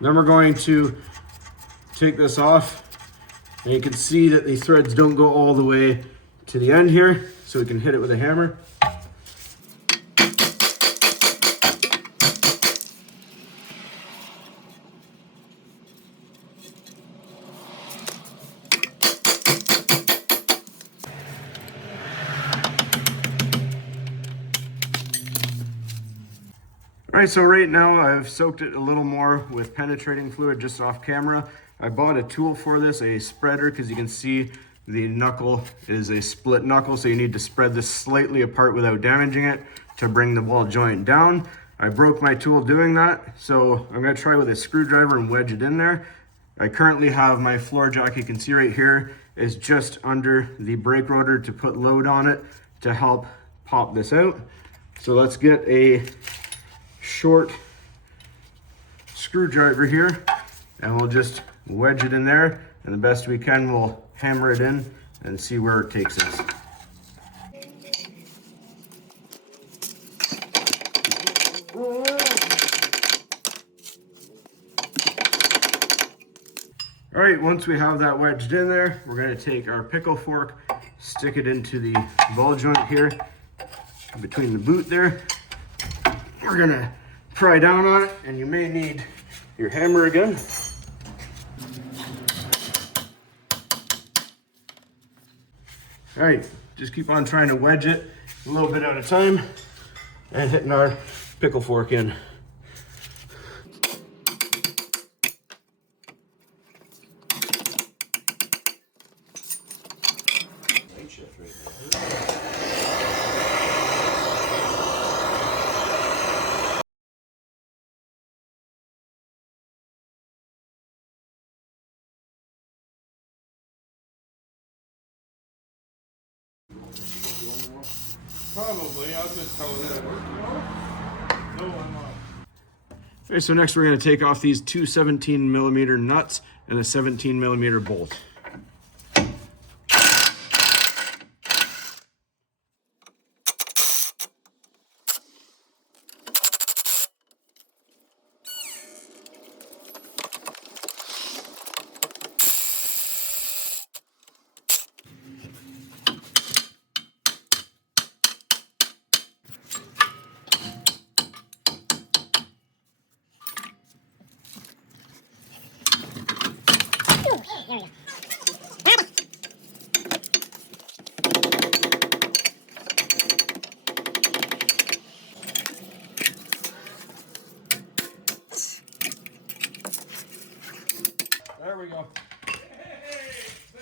Then we're going to take this off, and you can see that the threads don't go all the way to the end here, so we can hit it with a hammer. All right, so right now I've soaked it a little more with penetrating fluid just off camera. I bought a tool for this, a spreader, because you can see the knuckle is a split knuckle, so you need to spread this slightly apart without damaging it to bring the ball joint down. I broke my tool doing that, so I'm gonna try with a screwdriver and wedge it in there. I currently have my floor jack, you can see right here, is just under the brake rotor to put load on it to help pop this out. So let's get a short screwdriver here, and we'll just wedge it in there, and the best we can we'll hammer it in and see where it takes us. All right, once we have that wedged in there, we're going to take our pickle fork, stick it into the ball joint here between the boot there. We're gonna pry down on it, and you may need your hammer again. All right, just keep on trying to wedge it a little bit at a time and hitting our pickle fork in. Probably, I'll just tell that. No, I'm not. Okay, so next we're going to take off these two 17mm nuts and a 17mm bolt. There we go.